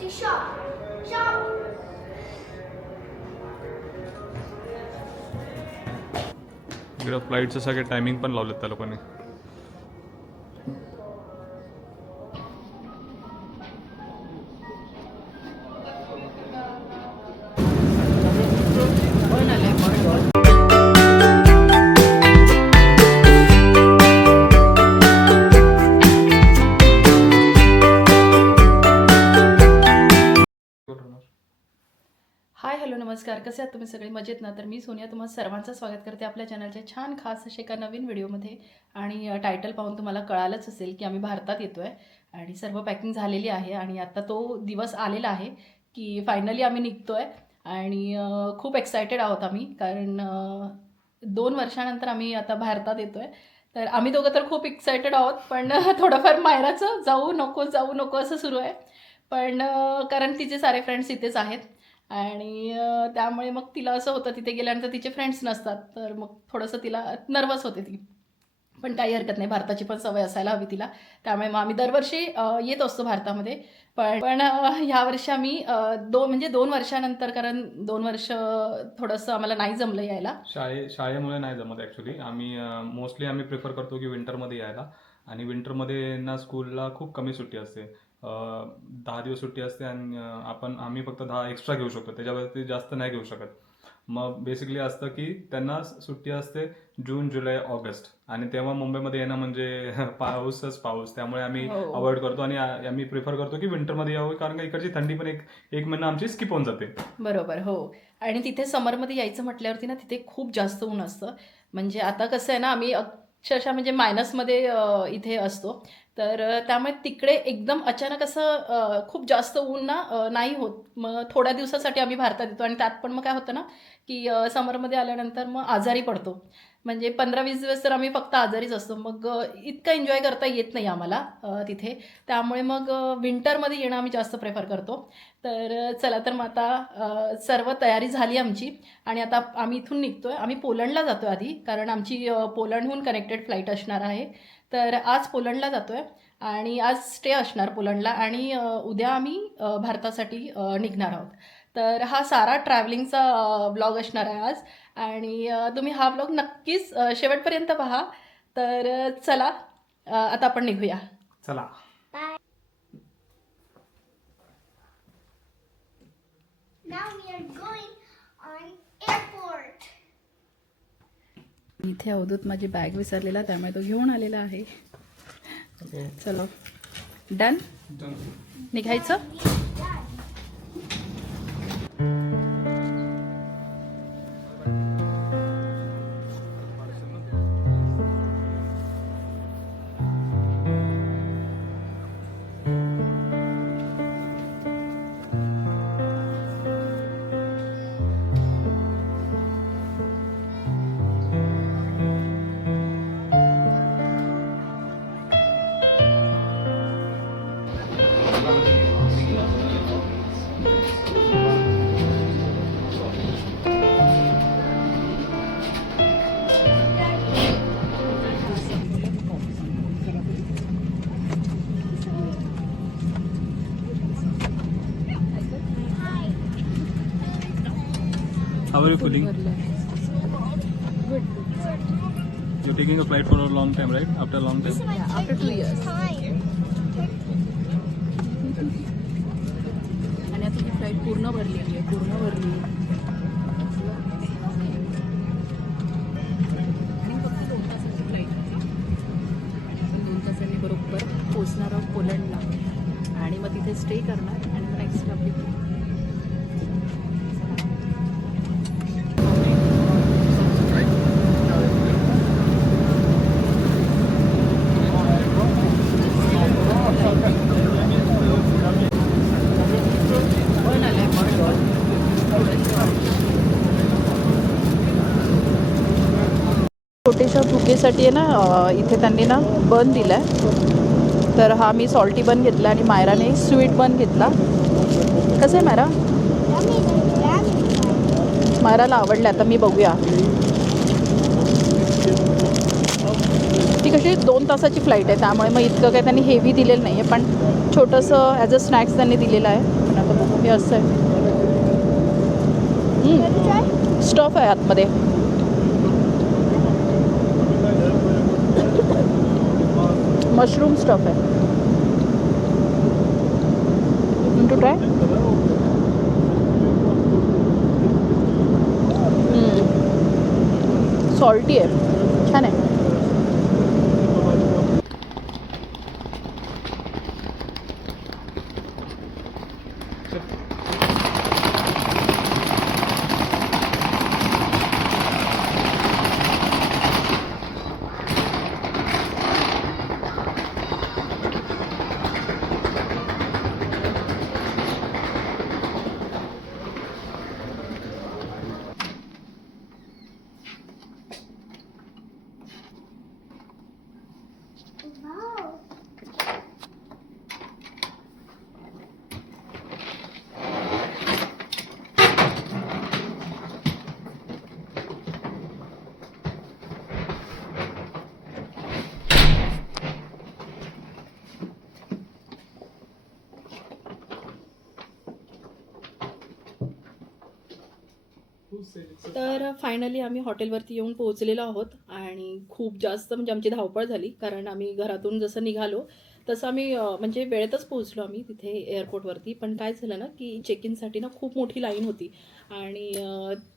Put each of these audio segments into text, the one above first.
to shop. Shop. इकडं फ्लाईटचं सगळे टायमिंग पण लावलेत त्या लोकांनी नमस्कार कसे आहात तुम्ही सगळे? मजेत ना? तर मी सोनिया तुम्हाला सर्वांचं स्वागत करते आपल्या चॅनलच्या छान खास अशा एका नवीन व्हिडिओमध्ये. आणि टायटल पाहून तुम्हाला कळालंच असेल की आम्ही भारतात येतो आहे आणि सर्व पॅकिंग झालेली आहे आणि आता तो दिवस आलेला आहे की फायनली आम्ही निघतो आहे आणि खूप एक्सायटेड आहोत आम्ही कारण दोन वर्षानंतर आम्ही आता भारतात येतो आहे तर आम्ही दोघं तर खूप एक्सायटेड आहोत पण थोडंफार मायराचं जाऊ नको जाऊ नको असं सुरू आहे. पण कारण तिचे सारे फ्रेंड्स इथेच आहेत. आणि त्यामुळे मग तिला असं होतं तिथे गेल्यानंतर तिचे फ्रेंड्स नसतात तर मग थोडंसं तिला नर्वस होते ती. पण काही हरकत नाही भारताची पण सवय असायला हवी तिला. त्यामुळे मग आम्ही दरवर्षी येत असतो भारतामध्ये. पण पण ह्या वर्षी आम्ही दोन म्हणजे दोन वर्षानंतर कारण दोन वर्ष थोडंसं आम्हाला नाही जमलं यायला. शाळे शाळेमुळे नाही जमत ॲक्च्युली आम्ही मोस्टली आम्ही प्रिफर करतो की विंटरमध्ये यायला. आणि विंटरमध्ये ना स्कूलला खूप कमी सुट्टी असते. दहा दिवस सुट्टी असते आणि आपण आम्ही फक्त दहा एक्स्ट्रा घेऊ शकतो. त्याच्यावरती जास्त नाही घेऊ शकत. मग बेसिकली असतं की त्यांना सुट्टी असते जून जुलै ऑगस्ट. आणि तेव्हा मुंबईमध्ये येणं म्हणजे पाऊसच पाऊस. त्यामुळे आम्ही हो. अवॉइड करतो आणि आम्ही प्रिफर करतो की विंटरमध्ये यावं. कारण का इकडची थंडी पण एक एक महिना आमची स्किप होऊन जाते. बरोबर हो. आणि तिथे समरमध्ये यायचं म्हटल्यावरती ना तिथे खूप जास्त ऊन असतं. म्हणजे आता कसं आहे ना आम्ही अक्षरशः म्हणजे मायनसमध्ये इथे असतो. तर त्यामुळे तिकडे एकदम अचानक असं खूप जास्त ऊन ना नाही होत. मग थोड्या दिवसासाठी आम्ही भारतात येतो. आणि त्यात पण मग काय होतं ना की समरमध्ये आल्यानंतर मग आजारी पडतो. म्हणजे पंधरा वीस दिवस तर आम्ही फक्त आजारीच असतो. मग इतका इतकं एन्जॉय करता येत नाही आम्हाला तिथे. त्यामुळे मग विंटरमध्ये येणं आम्ही जास्त प्रेफर करतो. तर चला तर मग आता सर्व तयारी झाली आमची. आणि आता आम्ही इथून निघतो आहे आम्ही पोलंडला जातो आहे आधी कारण आमची पोलंडहून कनेक्टेड फ्लाईट असणार आहे. तर आज पोलंडला जातो आहे आणि आज स्टे असणार पोलंडला. आणि उद्या आम्ही भारतासाठी निघणार आहोत. तर हा सारा ट्रॅव्हलिंगचा ब्लॉग असणार आहे आज. आणि तुम्ही हा ब्लॉग नक्कीच शेवटपर्यंत पहा. तर चला आता आपण निघूया. चला. इथे अवधूत माझी बॅग विसरलेला त्यामुळे तो घेऊन आलेला आहे. चलो. डन निघायचं? How are you feeling? You're taking a flight for a long time, right? After a long time. after two years. आणि आता ही फ्लाईट पूर्ण भरलेली आहे पूर्ण भरली आणि फक्त दोन तासाची फ्लाईट आहे आपण दोन तासांनी बरोबर पोचणार आहोत पोलंडला आणि मग तिथे स्टे करणार आणि मग नेक्स्ट आपली छोट्याशा भुकेसाठी आहे ना इथे त्यांनी ना बन दिला आहे तर हा मी सॉल्टी बन घेतला आणि मायराने स्वीट बन घेतला. कसं आहे मायरा? मायराला आवडलं आता मी बघूया. ती कशी दोन तासाची फ्लाईट आहे त्यामुळे मग इतकं काही त्यांनी हेवी दिलेलं नाही आहे पण छोटंसं ॲज अ स्नॅक्स त्यांनी दिलेलं आहे. हे असं आहे. स्टफ आहे आतमध्ये. मशरूम स्टफ आहे टू ट्राय सॉल्टी आहे छान आहे तर फायनली आम्ही हॉटेलवरती येऊन पोहोचलेलो आहोत आणि खूप जास्त म्हणजे आमची धावपळ झाली कारण आम्ही घरातून जसं निघालो तसं आम्ही म्हणजे वेळेतच पोहोचलो आम्ही तिथे एअरपोर्टवरती पण काय झालं ना की चेक इनसाठी ना खूप मोठी लाईन होती आणि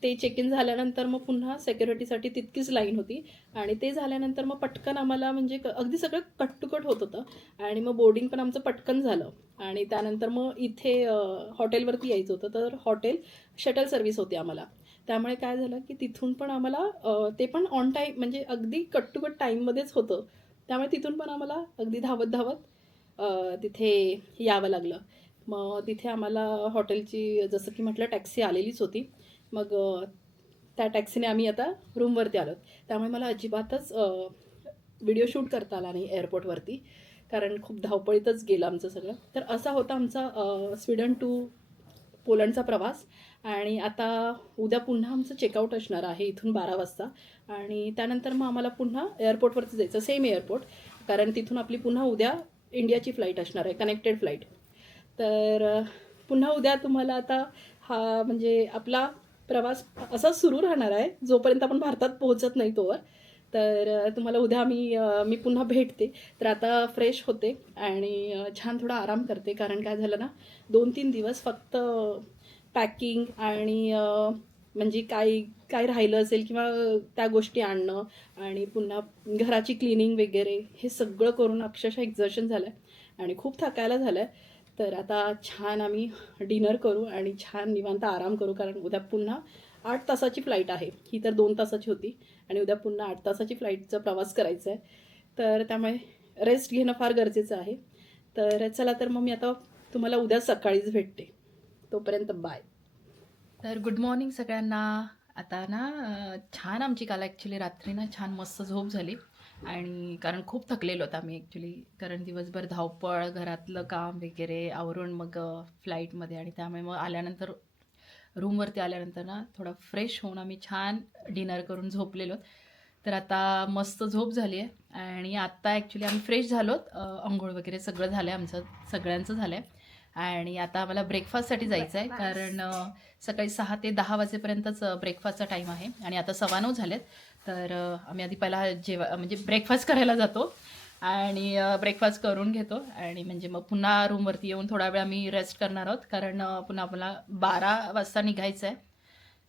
ते चेक इन झाल्यानंतर मग पुन्हा सेक्युरिटीसाठी तितकीच लाईन होती आणि ते झाल्यानंतर मग पटकन आम्हाला म्हणजे क- अगदी सगळं कट होत होतं आणि मग बोर्डिंग पण आमचं पटकन झालं आणि त्यानंतर मग इथे हॉटेलवरती यायचं होतं. तर हॉटेल शटल सर्व्हिस होती आम्हाला. त्यामुळे काय झालं की तिथून पण आम्हाला ते पण ऑन टाईम म्हणजे अगदी कट टू कट टाईममध्येच होतं. त्यामुळे तिथून पण आम्हाला अगदी धावत धावत तिथे यावं लागलं. मग तिथे आम्हाला हॉटेलची जसं की म्हटलं टॅक्सी आलेलीच होती. मग त्या टॅक्सीने आम्ही आता रूमवरती आलो त्यामुळे मला अजिबातच व्हिडिओ शूट करता आला नाही एअरपोर्टवरती कारण खूप धावपळीतच गेलं आमचं सगळं. तर असा होता आमचा स्वीडन टू पोलंडचा प्रवास. आणि आता उद्या पुन्हा आमचं चेकआउट असणार आहे इथून बारा वाजता. आणि त्यानंतर मग आम्हाला पुन्हा एअरपोर्टवरती जायचं सेम एअरपोर्ट कारण तिथून आपली पुन्हा उद्या इंडियाची फ्लाईट असणार आहे कनेक्टेड फ्लाईट तर पुन्हा उद्या तुम्हाला आता हा म्हणजे आपला प्रवास असाच सुरू राहणार आहे जोपर्यंत आपण भारतात पोहोचत नाही तोवर. तर तुम्हाला उद्या मी मी पुन्हा भेटते. तर आता फ्रेश होते आणि छान थोडा आराम करते. कारण काय झालं ना दोन तीन दिवस फक्त पॅकिंग आणि म्हणजे काय काय राहिलं असेल किंवा त्या गोष्टी आणणं आणि पुन्हा घराची क्लिनिंग वगैरे हे सगळं करून अक्षरशः एक्झर्शन झालं आहे आणि खूप थकायला झालं आहे तर आता छान आम्ही डिनर करू आणि छान निवांत आराम करू कारण उद्या पुन्हा आठ तासाची फ्लाईट आहे. ही तर दोन तासाची होती आणि उद्या पुन्हा आठ तासाची फ्लाईटचा प्रवास करायचा आहे तर त्यामुळे रेस्ट घेणं फार गरजेचं आहे. तर चला तर मग मी आता तुम्हाला उद्या सकाळीच भेटते. तोपर्यंत बाय तर गुड मॉर्निंग सगळ्यांना. आता ना छान आमची काल ॲक्च्युली रात्री ना छान मस्त झोप झाली. आणि कारण खूप थकलेलो होतो आम्ही ॲक्च्युली कारण दिवसभर धावपळ घरातलं काम वगैरे आवरून मग फ्लाईटमध्ये आणि त्यामुळे मग आल्यानंतर रूमवरती आल्यानंतर ना थोडा फ्रेश होऊन आम्ही छान डिनर करून झोपलेलो. तर आता मस्त झोप झाली आहे. आणि आत्ता ॲक्च्युली आम्ही फ्रेश झालोत. आंघोळ वगैरे सगळं झालं आहे आमचं. सगळ्यांचं झालं आहे आणि आता आम्हाला ब्रेकफास्टसाठी जायचं आहे कारण सकाळी सहा ते दहा वाजेपर्यंतच ब्रेकफास्टचा टाईम आहे. आणि आता सव्वा नऊ झालेत. तर आम्ही आधी पहिला जेवा म्हणजे ब्रेकफास्ट करायला जातो. आणि ब्रेकफास्ट करून घेतो. आणि म्हणजे मग पुन्हा रूमवरती येऊन थोडा वेळ आम्ही रेस्ट करणार आहोत. कारण पुन्हा आम्हाला बारा वाजता निघायचं आहे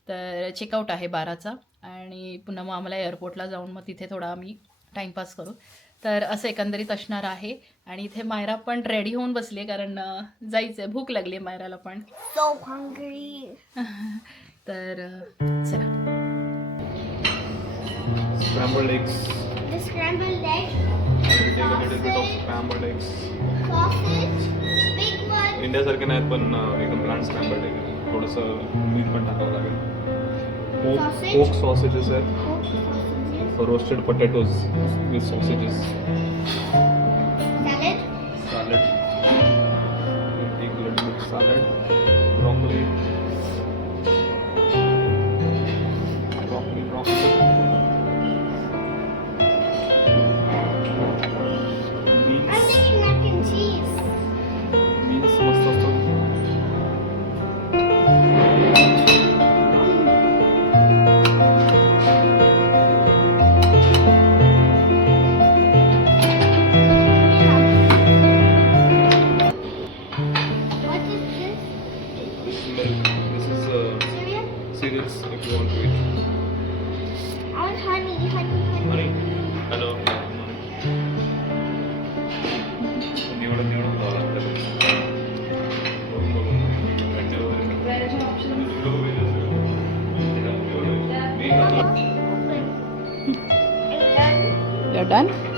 तर चेकआउट आहे बाराचा. आणि पुन्हा मग आम्हाला एअरपोर्टला जाऊन मग तिथे थोडा आम्ही टाईमपास करू. तर असं एकंदरीत असणार आहे. आणि इथे मायरा पण रेडी होऊन बसली आहे कारण अं, जायचं आहे भूक लागली आहे मायराला पण. तर चला. The scrambled sausage, big one. इंडियासारखे नाहीत पण एकदम ब्रँड स्क्रॅम्बल्ड एग थोडंसं मीठ पण टाकावं लागेल? पोक सॉसेजेस आहेत. roasted potatoes with sausages. materials if you want to eat. I want honey, honey, honey. Hello. Done?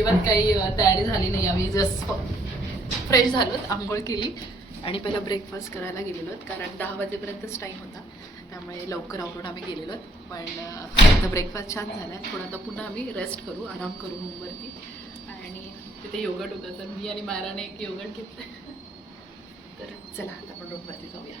अजिबात काही तयारी झाली नाही. आम्ही जस्ट फ्रेश झालोत आंघोळ केली. आणि पहिला ब्रेकफास्ट करायला गेलेलो कारण दहा वाजेपर्यंतच टाईम होता. त्यामुळे लवकर आवरून आम्ही गेलेलो पण आता ब्रेकफास्ट छान झाला आहे थोडा आता पुन्हा आम्ही रेस्ट करू आराम करू रूमवरती आणि तिथे योगट होतं तर मी आणि मायराने एक योगट घेतलं. तर चला आता आपण रूमवरती जाऊया.